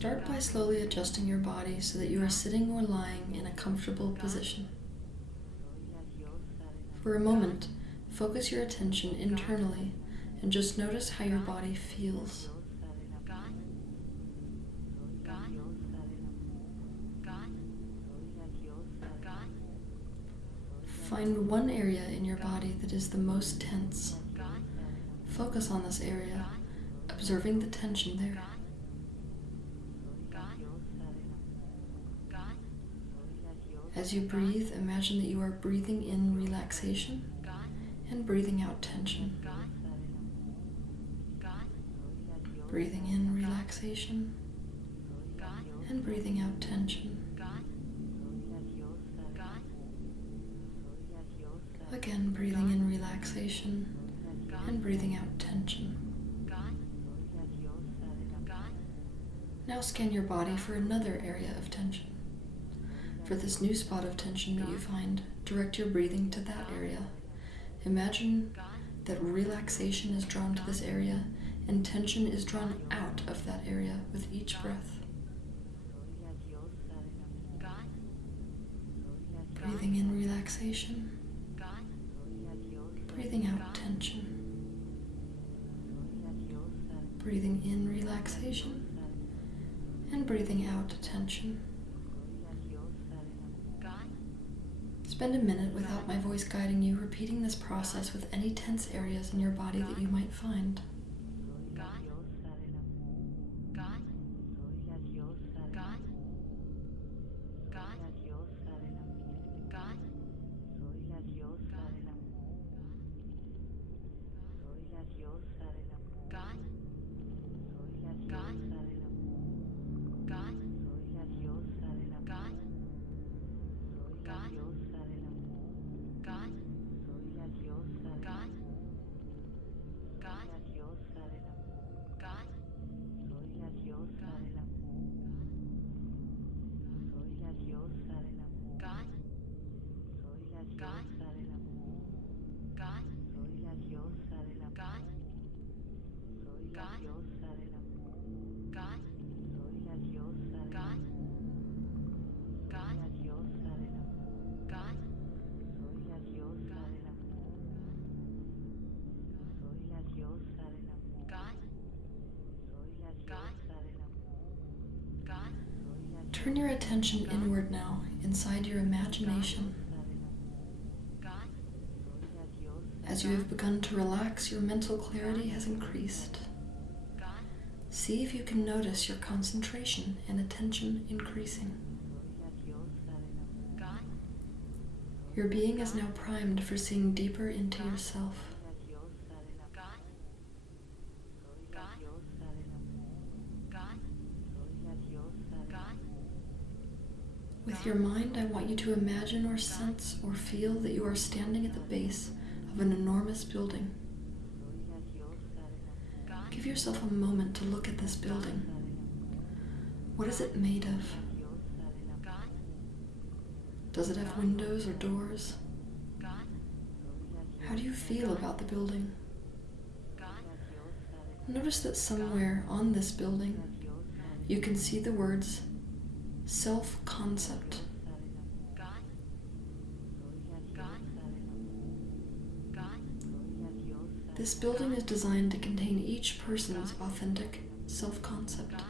Start by slowly adjusting your body so that you are sitting or lying in a comfortable position. For a moment, focus your attention internally and just notice how your body feels. Find one area in your body that is the most tense. Focus on this area, observing the tension there. As you breathe, imagine that you are breathing in relaxation and breathing out tension. Breathing in relaxation and breathing out tension. Again, breathing in relaxation and breathing out tension. Now scan your body for another area of tension. For this new spot of tension that you find, direct your breathing to that area. Imagine that relaxation is drawn to this area and tension is drawn out of that area with each breath. Breathing in relaxation, breathing out tension. Breathing in relaxation and breathing out tension. Spend a minute without my voice guiding you, repeating this process with any tense areas in your body that you might find. Turn your attention inward now, inside your imagination. As you have begun to relax, your mental clarity has increased. See if you can notice your concentration and attention increasing. Your being is now primed for seeing deeper into yourself. With your mind, I want you to imagine or sense or feel that you are standing at the base of an enormous building. Give yourself a moment to look at this building. What is it made of? Does it have windows or doors? How do you feel about the building? Notice that somewhere on this building you can see the words self-concept. This building is designed to contain each person's authentic self-concept.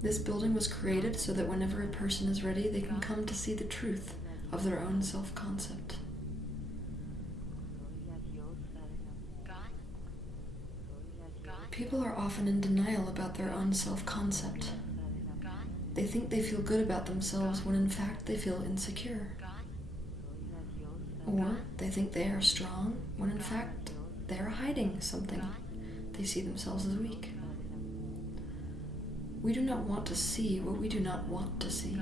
This building was created so that whenever a person is ready, they can come to see the truth of their own self-concept. People are often in denial about their own self-concept. They think they feel good about themselves when in fact they feel insecure. Or they think they are strong when in fact they are hiding something. They see themselves as weak. We do not want to see what we do not want to see.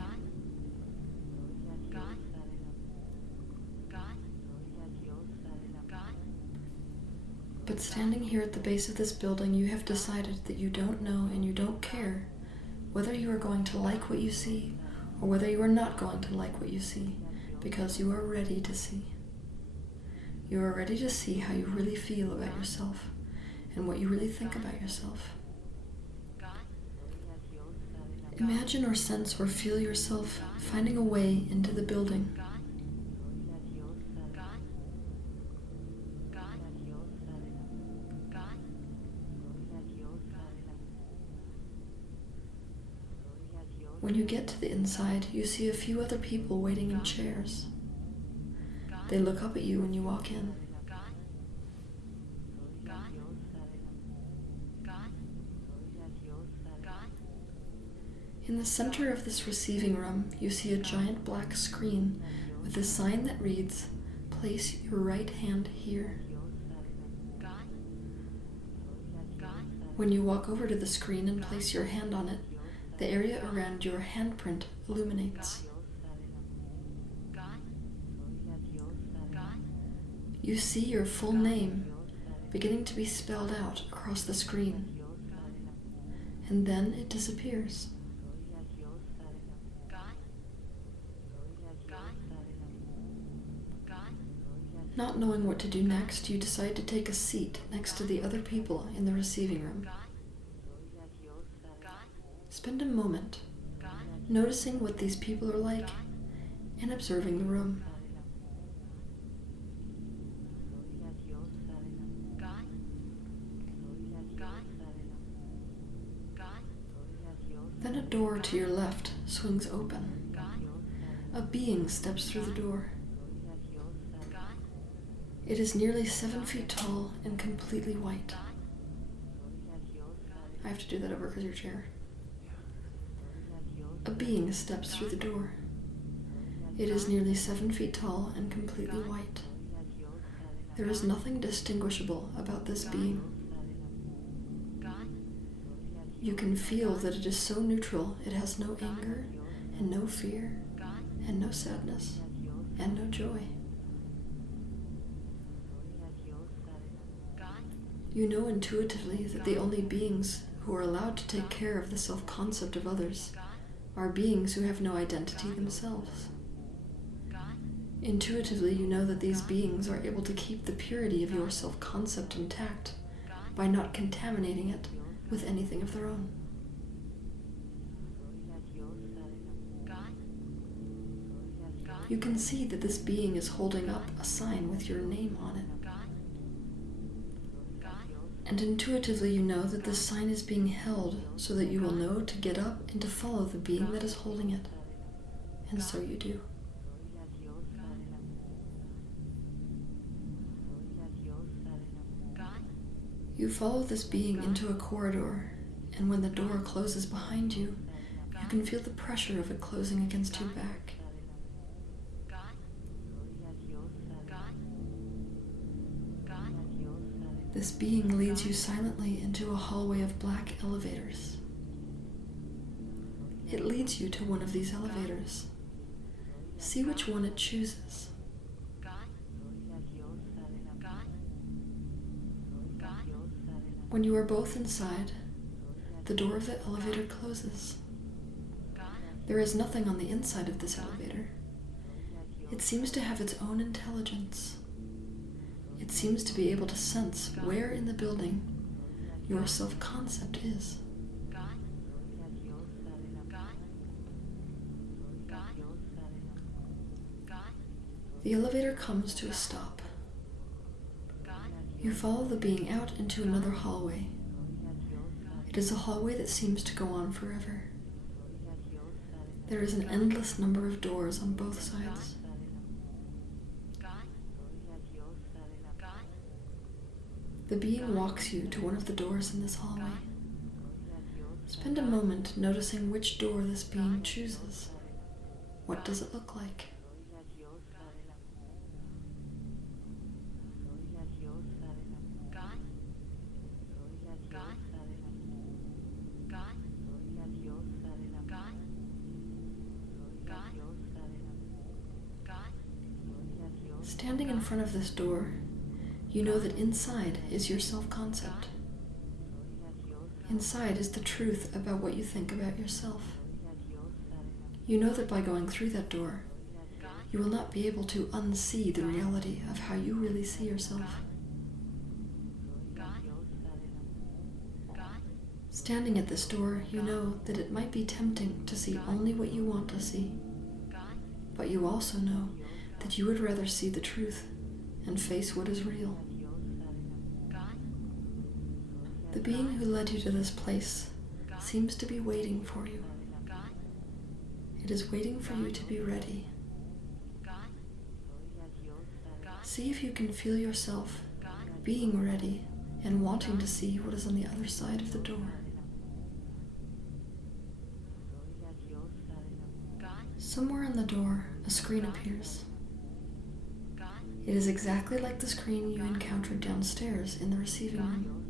But standing here at the base of this building, you have decided that you don't know and you don't care whether you are going to like what you see or whether you are not going to like what you see, because you are ready to see. You are ready to see how you really feel about yourself and what you really think about yourself. Imagine or sense or feel yourself finding a way into the building. When you get to the inside, you see a few other people waiting in chairs. They look up at you when you walk in. In the center of this receiving room, you see a giant black screen with a sign that reads, "Place your right hand here." When you walk over to the screen and place your hand on it, the area around your handprint illuminates. You see your full name beginning to be spelled out across the screen, and then it disappears. Not knowing what to do next, you decide to take a seat next to the other people in the receiving room. Spend a moment noticing what these people are like and observing the room. Then a door to your left swings open. A being steps through the door. It is nearly 7 feet tall and completely white. I have to do that over because your chair. A being steps through the door. It is nearly 7 feet tall and completely white. There is nothing distinguishable about this being. You can feel that it is so neutral, it has no anger, and no fear, and no sadness, and no joy. You know intuitively that the only beings who are allowed to take care of the self-concept of others are beings who have no identity themselves. Intuitively, you know that these beings are able to keep the purity of your self-concept intact by not contaminating it with anything of their own. You can see that this being is holding up a sign with your name on it. And intuitively you know that this sign is being held so that you will know to get up and to follow the being that is holding it. And so you do. You follow this being into a corridor, and when the door closes behind you, you can feel the pressure of it closing against your back. This being leads you silently into a hallway of black elevators. It leads you to one of these elevators. See which one it chooses. When you are both inside, the door of the elevator closes. There is nothing on the inside of this elevator. It seems to have its own intelligence. It seems to be able to sense where in the building your self-concept is. The elevator comes to a stop. You follow the being out into another hallway. It is a hallway that seems to go on forever. There is an endless number of doors on both sides. The being walks you to one of the doors in this hallway. Spend a moment noticing which door this being chooses. What does it look like? Standing in front of this door, you know that inside is your self-concept. Inside is the truth about what you think about yourself. You know that by going through that door, you will not be able to unsee the reality of how you really see yourself. Standing at this door, you know that it might be tempting to see only what you want to see, but you also know that you would rather see the truth and face what is real. The being who led you to this place seems to be waiting for you. It is waiting for you to be ready. See if you can feel yourself being ready and wanting to see what is on the other side of the door. Somewhere on the door, a screen appears. It is exactly like the screen you encountered downstairs in the receiving room.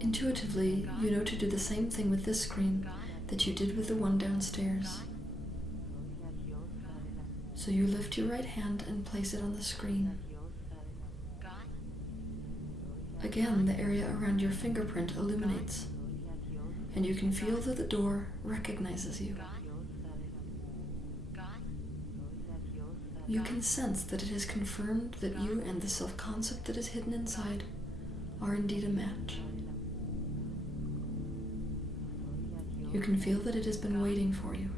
Intuitively, you know to do the same thing with this screen that you did with the one downstairs. So you lift your right hand and place it on the screen. Again, the area around your fingerprint illuminates, and you can feel that the door recognizes you. You can sense that it has confirmed that you and the self-concept that is hidden inside are indeed a match. You can feel that it has been waiting for you.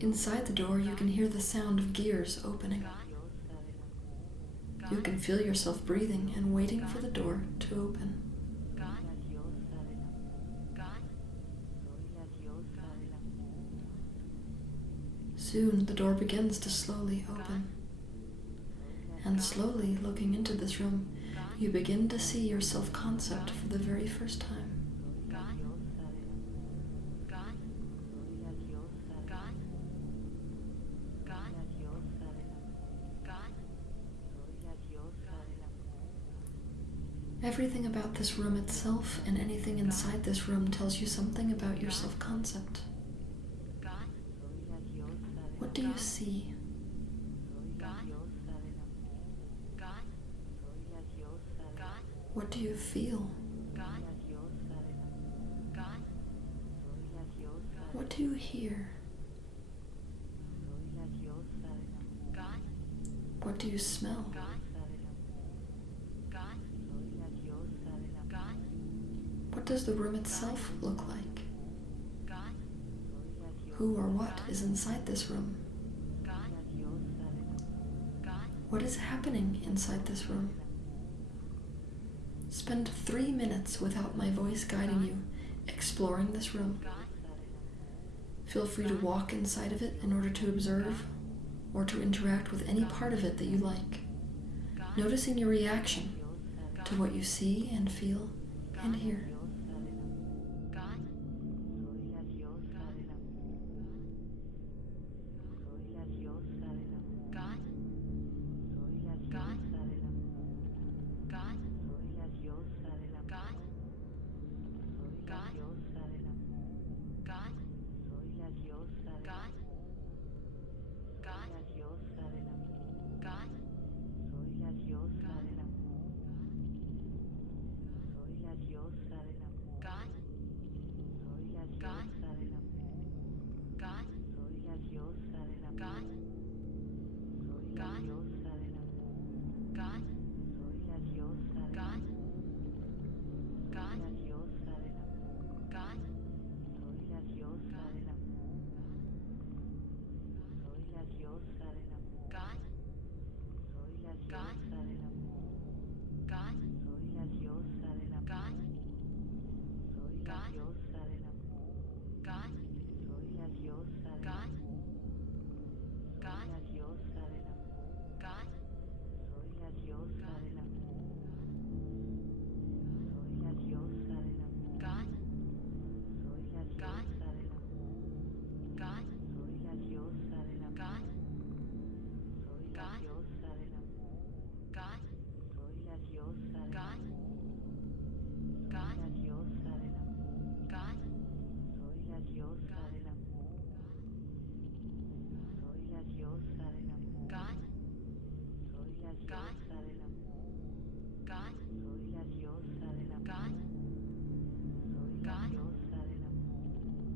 Inside the door, you can hear the sound of gears opening. You can feel yourself breathing and waiting for the door to open. Soon, the door begins to slowly open. And slowly, looking into this room, you begin to see your self-concept for the very first time. Everything about this room itself and anything inside this room tells you something about your self-concept. What do you see? What do you feel? What do you hear? What do you smell? What does the room itself look like? Who or what is inside this room? What is happening inside this room? Spend 3 minutes without my voice guiding you, exploring this room. Feel free to walk inside of it in order to observe or to interact with any part of it that you like, noticing your reaction to what you see and feel and hear.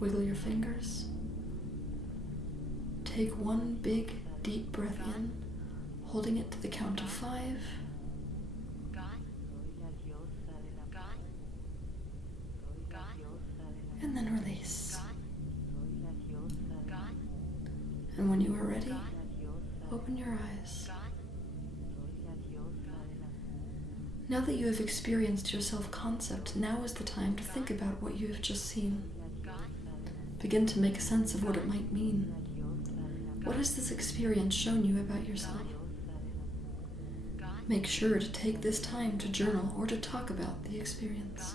Wiggle your fingers. Take one big, deep breath in, holding it to the count of 5. And then release. And when you are ready, open your eyes. Now that you have experienced your self-concept, now is the time to think about what you have just seen. Begin to make sense of what it might mean. What has this experience shown you about yourself? Make sure to take this time to journal or to talk about the experience.